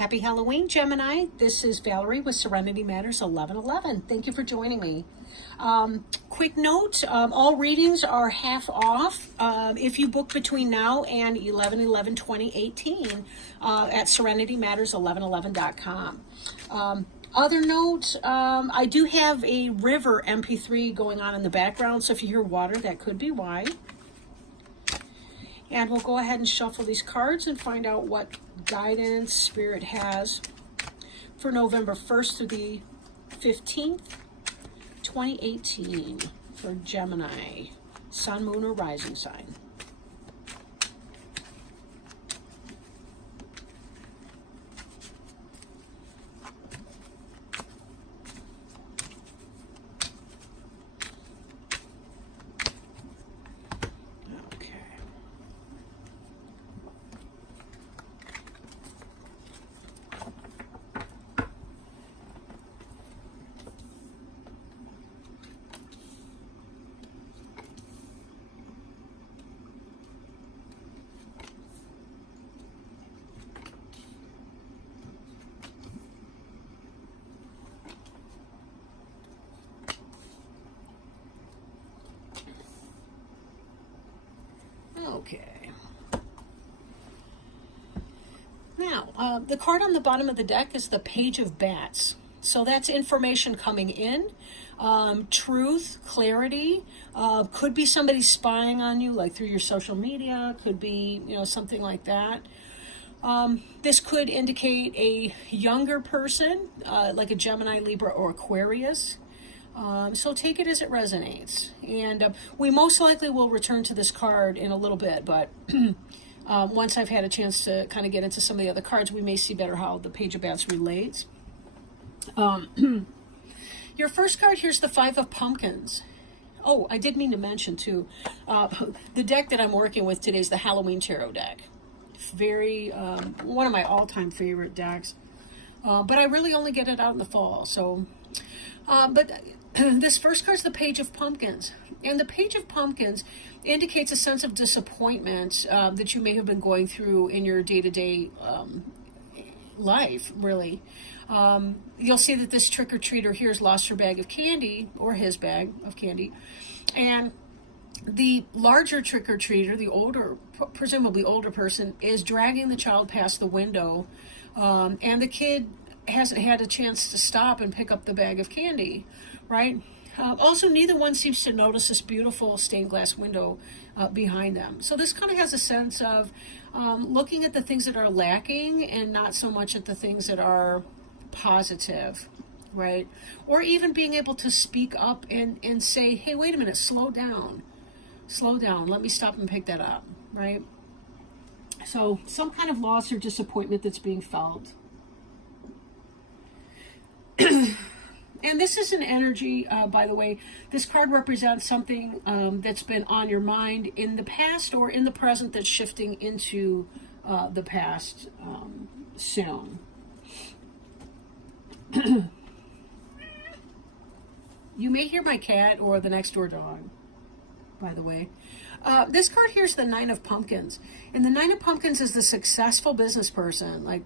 Happy Halloween, Gemini. This is Valerie with Serenity Matters 1111. Thank you for joining me. Quick note, all readings are half off if you book between now and 11/11/2018 at serenitymatters1111.com. Other note, I do have a river MP3 going on in the background, so if you hear water, that could be why. And we'll go ahead and shuffle these cards and find out what guidance Spirit has for November 1st through the 15th, 2018 for Gemini, Sun, Moon, or Rising sign. Okay. Now, the card on the bottom of the deck is the Page of Bats. So that's information coming in, truth, clarity, could be somebody spying on you, like through your social media, could be, something like that. This could indicate a younger person, like a Gemini, Libra, or Aquarius. So take it as it resonates. And we most likely will return to this card in a little bit, but once I've had a chance to kind of get into some of the other cards, we may see better how the Page of Bats relates. Your first card here's the Five of Pumpkins. Oh, I did mean to mention too, the deck that I'm working with today is the Halloween Tarot deck. Very, one of my all-time favorite decks. But I really only get it out in the fall, so... but this first card's the Page of Pumpkins. And the Page of Pumpkins indicates a sense of disappointment that you may have been going through in your day-to-day life, really. You'll see that this trick-or-treater here has lost her bag of candy, or his bag of candy. And the larger trick-or-treater, the older, presumably older person, is dragging the child past the window. And the kid hasn't had a chance to stop and pick up the bag of candy, right? Also, neither one seems to notice this beautiful stained glass window behind them. So this kind of has a sense of looking at the things that are lacking and not so much at the things that are positive, right? Or even being able to speak up and say, hey, wait a minute, slow down, let me stop and pick that up, right? So some kind of loss or disappointment that's being felt. And this is an energy, by the way, this card represents something that's been on your mind in the past or in the present that's shifting into the past soon. You may hear my cat or the next door dog, by the way. This card here is the Nine of Pumpkins. And the Nine of Pumpkins is the successful business person. Like,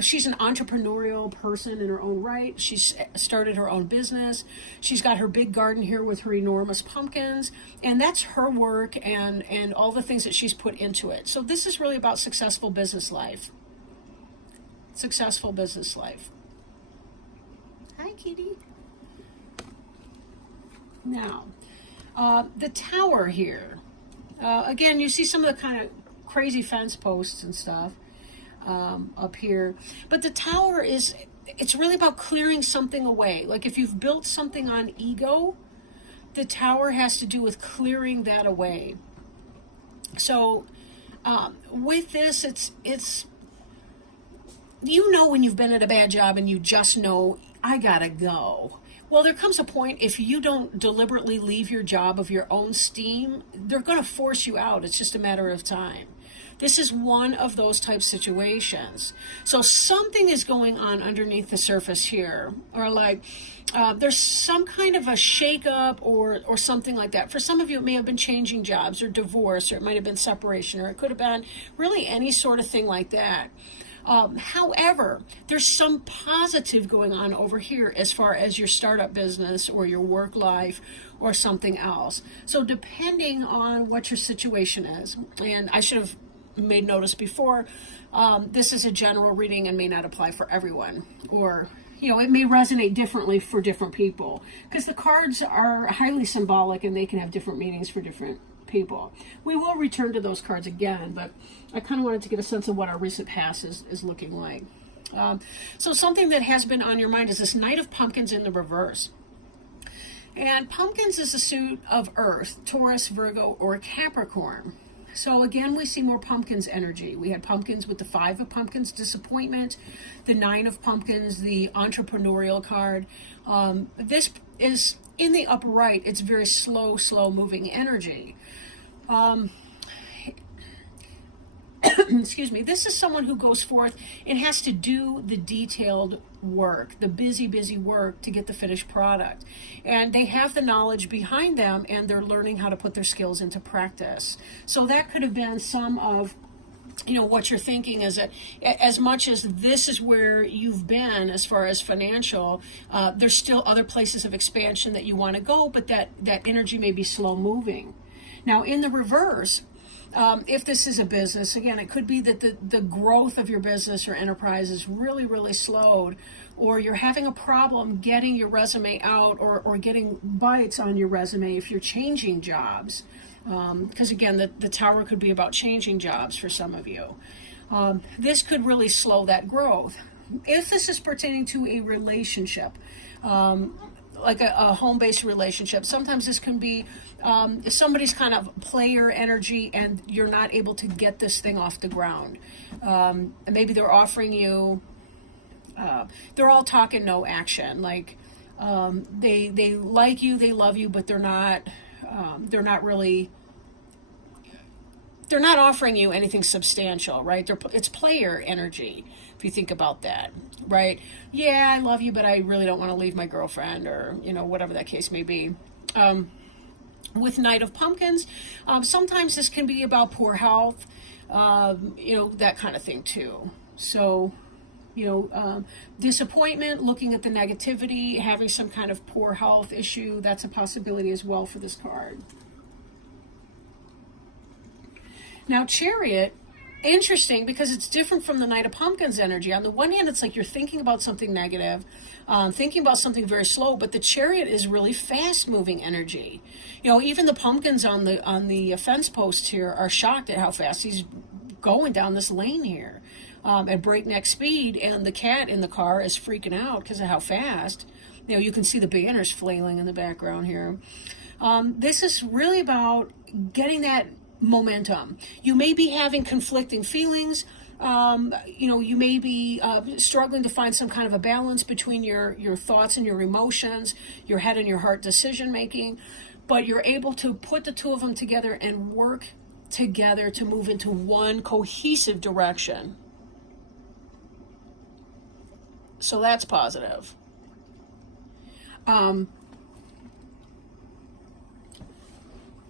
she's an entrepreneurial person in her own right. She's started her own business. She's got her big garden here with her enormous pumpkins. And that's her work and all the things that she's put into it. So this is really about successful business life. Successful business life. Hi, kitty. Now, the Tower here. Again, you see some of the kind of crazy fence posts and stuff up here. But the Tower it's really about clearing something away. Like if you've built something on ego, the Tower has to do with clearing that away. So with this, it's when you've been at a bad job and you just know, I gotta go. Well, there comes a point, if you don't deliberately leave your job of your own steam, they're going to force you out. It's just a matter of time. This is one of those type situations. So something is going on underneath the surface here, or like there's some kind of a shakeup or something like that. For some of you, it may have been changing jobs or divorce, or it might have been separation, or it could have been really any sort of thing like that. However, there's some positive going on over here as far as your startup business or your work life or something else. So depending on what your situation is, and I should have made notice before, this is a general reading and may not apply for everyone, or it may resonate differently for different people, because the cards are highly symbolic and they can have different meanings for different people. We will return to those cards again, but I kind of wanted to get a sense of what our recent past is looking like. So something that has been on your mind is this Knight of Pumpkins in the reverse. And pumpkins is a suit of Earth, Taurus, Virgo, or Capricorn. So again, we see more pumpkins energy. We had pumpkins with the 5 of Pumpkins, disappointment, the 9 of Pumpkins, the entrepreneurial card. This is in the upper right. It's very slow moving energy. Excuse me. This is someone who goes forth and has to do the detailed work, the busy work to get the finished product. And they have the knowledge behind them, and they're learning how to put their skills into practice. So that could have been some of what you're thinking, is that as much as this is where you've been as far as financial, there's still other places of expansion that you want to go, but that energy may be slow moving. Now in the reverse, if this is a business, again, it could be that the growth of your business or enterprise is really slowed, or you're having a problem getting your resume out, or getting bites on your resume if you're changing jobs. Because again, the tower could be about changing jobs for some of you. This could really slow that growth. If this is pertaining to a relationship, like a home-based relationship, sometimes this can be if somebody's kind of player energy and you're not able to get this thing off the ground. And maybe they're offering you, they're all talk and no action. Like they like you, they love you, but they're not offering you anything substantial, right? It's player energy, if you think about that, right? Yeah, I love you, but I really don't want to leave my girlfriend, or, whatever that case may be. With Knight of Pumpkins, sometimes this can be about poor health, that kind of thing too. So, disappointment, looking at the negativity, having some kind of poor health issue, that's a possibility as well for this card. Now, Chariot, interesting, because it's different from the Knight of Pumpkins energy. On the one hand, it's like you're thinking about something negative, thinking about something very slow, but the Chariot is really fast-moving energy. Even the pumpkins on the fence post here are shocked at how fast he's going down this lane here at breakneck speed, and the cat in the car is freaking out because of how fast. You can see the banners flailing in the background here. This is really about getting that momentum. You may be having conflicting feelings. You may be struggling to find some kind of a balance between your thoughts and your emotions, your head and your heart decision making, but you're able to put the two of them together and work together to move into one cohesive direction. So that's positive.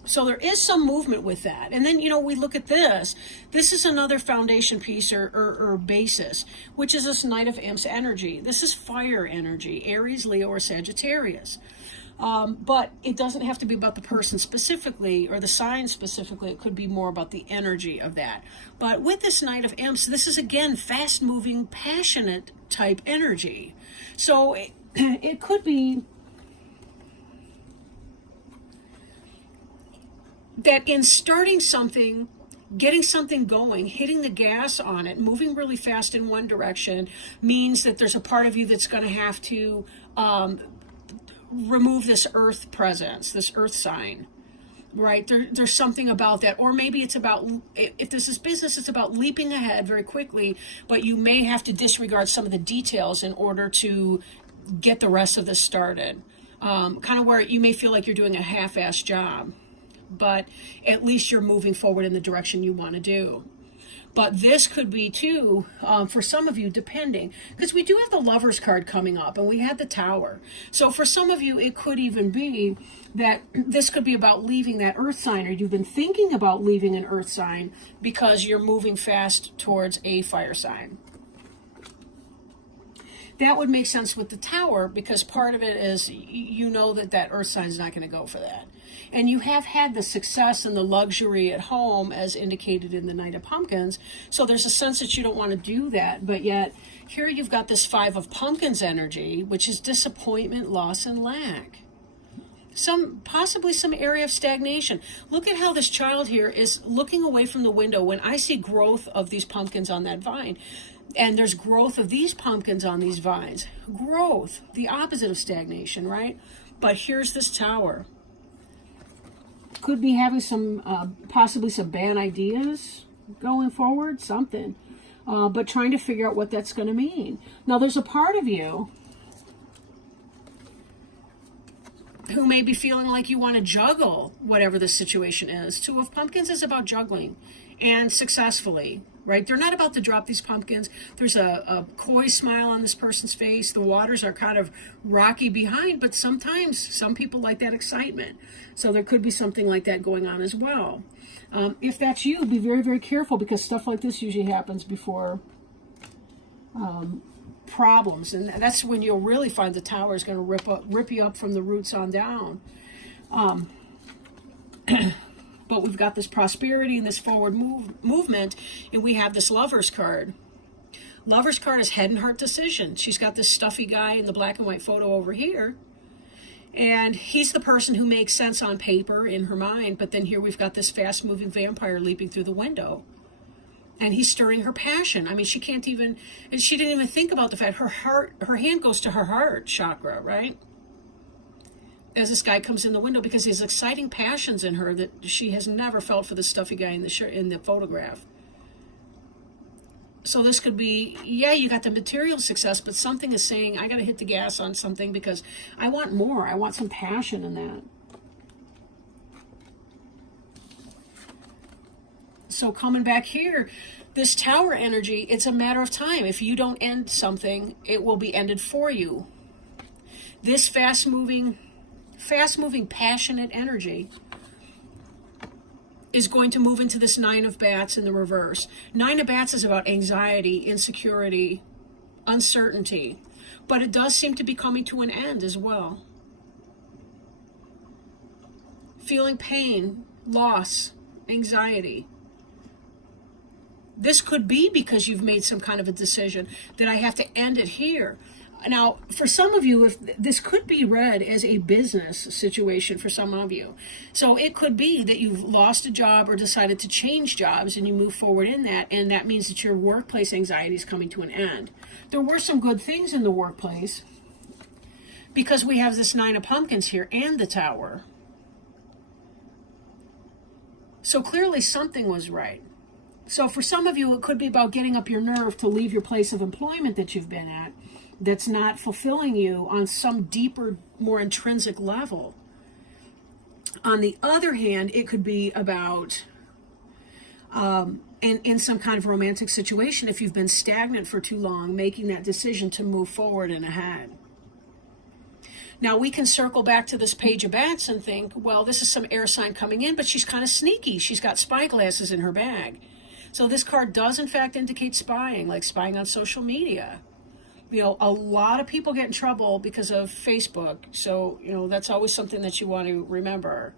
So there is some movement with that. And then, we look at this. This is another foundation piece or basis, which is this Knight of Imps energy. This is fire energy, Aries, Leo, or Sagittarius. But it doesn't have to be about the person specifically or the sign specifically. It could be more about the energy of that. But with this Knight of Imps, this is, again, fast-moving, passionate type energy. So it could be that in starting something, getting something going, hitting the gas on it, moving really fast in one direction, means that there's a part of you that's going to have to remove this earth presence, this earth sign, right? There's something about that. Or maybe it's about, if this is business, it's about leaping ahead very quickly, but you may have to disregard some of the details in order to get the rest of this started. Kind of where you may feel like you're doing a half-assed job, but at least you're moving forward in the direction you want to do. But this could be too, for some of you, depending, because we do have the Lover's card coming up, and we had the Tower. So for some of you, it could even be that this could be about leaving that earth sign, or you've been thinking about leaving an earth sign because you're moving fast towards a fire sign. that would make sense with the Tower, because part of it is you know that earth sign's not going to go for that. And you have had the success and the luxury at home as indicated in the Knight of Pumpkins. So there's a sense that you don't want to do that. But yet here you've got this Five of Pumpkins energy, which is disappointment, loss, and lack. Possibly some area of stagnation. Look at how this child here is looking away from the window when I see growth of these pumpkins on that vine. And there's growth of these pumpkins on these vines. Growth, the opposite of stagnation, right? But here's this Tower. Could be having some, possibly some bad ideas going forward, something. But trying to figure out what that's going to mean. Now, there's a part of you who may be feeling like you want to juggle whatever the situation is. Two of Pumpkins is about juggling, and successfully, right? They're not about to drop these pumpkins. There's a coy smile on this person's face. The waters are kind of rocky behind, but sometimes some people like that excitement. So there could be something like that going on as well. If that's you, be very, very careful, because stuff like this usually happens before problems, and that's when you'll really find the Tower is going to rip you up from the roots on down. But we've got this prosperity and this forward movement, and we have this Lover's card. Lover's card is head and heart decision. She's got this stuffy guy in the black and white photo over here, and he's the person who makes sense on paper in her mind, but then here we've got this fast-moving vampire leaping through the window. And he's stirring her passion. I mean, she can't even, and she didn't even think about the fact her hand goes to her heart chakra, right? As this guy comes in the window, because there's exciting passions in her that she has never felt for the stuffy guy in the photograph. So this could be, yeah, you got the material success, but something is saying, I got to hit the gas on something because I want more. I want some passion in that. So coming back here, this Tower energy, it's a matter of time. If you don't end something, it will be ended for you. This fast-moving, passionate energy is going to move into this Nine of Bats in the reverse. Nine of Bats is about anxiety, insecurity, uncertainty. But it does seem to be coming to an end as well. Feeling pain, loss, anxiety. This could be because you've made some kind of a decision that I have to end it here. Now, for some of you, if this could be read as a business situation for some of you. So it could be that you've lost a job or decided to change jobs and you move forward in that, and that means that your workplace anxiety is coming to an end. There were some good things in the workplace because we have this Nine of Pumpkins here and the Tower. So clearly something was right. So for some of you, it could be about getting up your nerve to leave your place of employment that you've been at that's not fulfilling you on some deeper, more intrinsic level. On the other hand, it could be about, in some kind of romantic situation, if you've been stagnant for too long, making that decision to move forward and ahead. Now, we can circle back to this Page of Bats and think, well, this is some air sign coming in, but she's kind of sneaky. She's got spy glasses in her bag. So this card does, in fact, indicate spying, like spying on social media. You know, a lot of people get in trouble because of Facebook. So, you know, that's always something that you want to remember.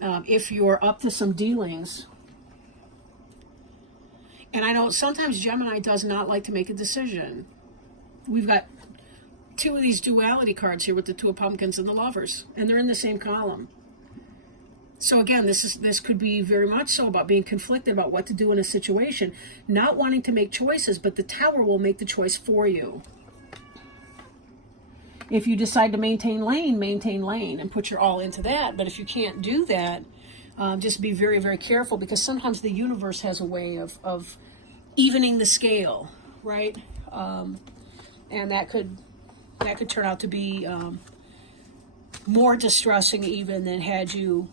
If you're up to some dealings. And I know sometimes Gemini does not like to make a decision. We've got two of these duality cards here with the Two of Pumpkins and the Lovers. And they're in the same column. So again, this could be very much so about being conflicted about what to do in a situation, not wanting to make choices, but the Tower will make the choice for you. If you decide to maintain lane and put your all into that. But if you can't do that, just be very, very careful, because sometimes the universe has a way of evening the scale, right? And that could turn out to be more distressing even than had you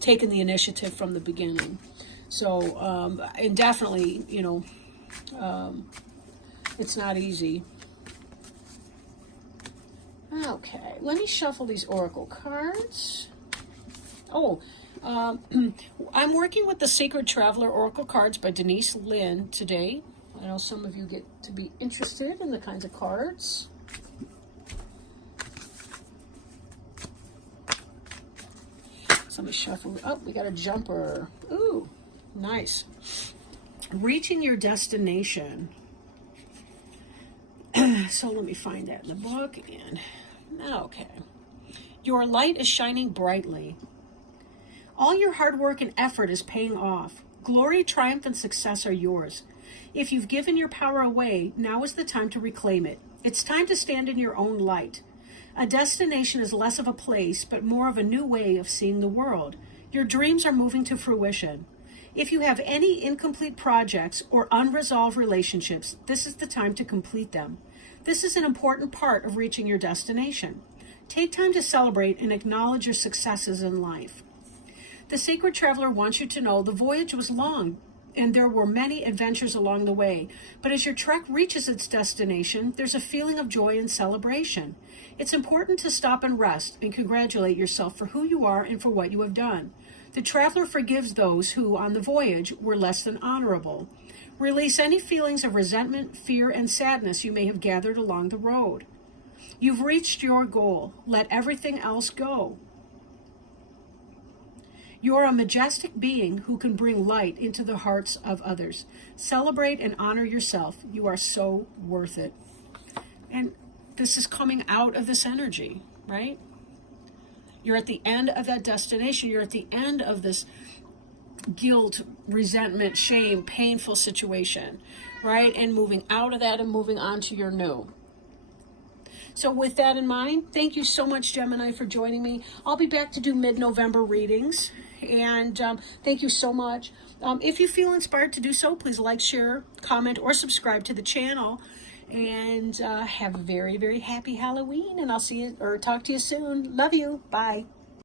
taken the initiative from the beginning. So, and definitely, you know, it's not easy. Okay, let me shuffle these oracle cards. Oh, I'm working with the Sacred Traveler Oracle cards by Denise Lynn today. I know some of you get to be interested in the kinds of cards. So let me shuffle. Oh, we got a jumper. Ooh, nice. Reaching your destination. So let me find that in the book again. Okay. Your light is shining brightly. All your hard work and effort is paying off. Glory, triumph, and success are yours. If you've given your power away, now is the time to reclaim it. It's time to stand in your own light. A destination is less of a place, but more of a new way of seeing the world. Your dreams are moving to fruition. If you have any incomplete projects or unresolved relationships, this is the time to complete them. This is an important part of reaching your destination. Take time to celebrate and acknowledge your successes in life. The Sacred Traveler wants you to know the voyage was long, and there were many adventures along the way. But as your trek reaches its destination, there's a feeling of joy and celebration. It's important to stop and rest and congratulate yourself for who you are and for what you have done. The Traveler forgives those who, on the voyage, were less than honorable. Release any feelings of resentment, fear, and sadness you may have gathered along the road. You've reached your goal. Let everything else go. You're a majestic being who can bring light into the hearts of others. Celebrate and honor yourself. You are so worth it. And this is coming out of this energy, right? You're at the end of that destination. You're at the end of this guilt, resentment, shame, painful situation, right? And moving out of that and moving on to your new. So with that in mind, thank you so much, Gemini, for joining me. I'll be back to do mid-November readings. And thank you so much. If you feel inspired to do so, please like, share, comment, or subscribe to the channel. And have a very, very happy Halloween. And I'll see you or talk to you soon. Love you. Bye.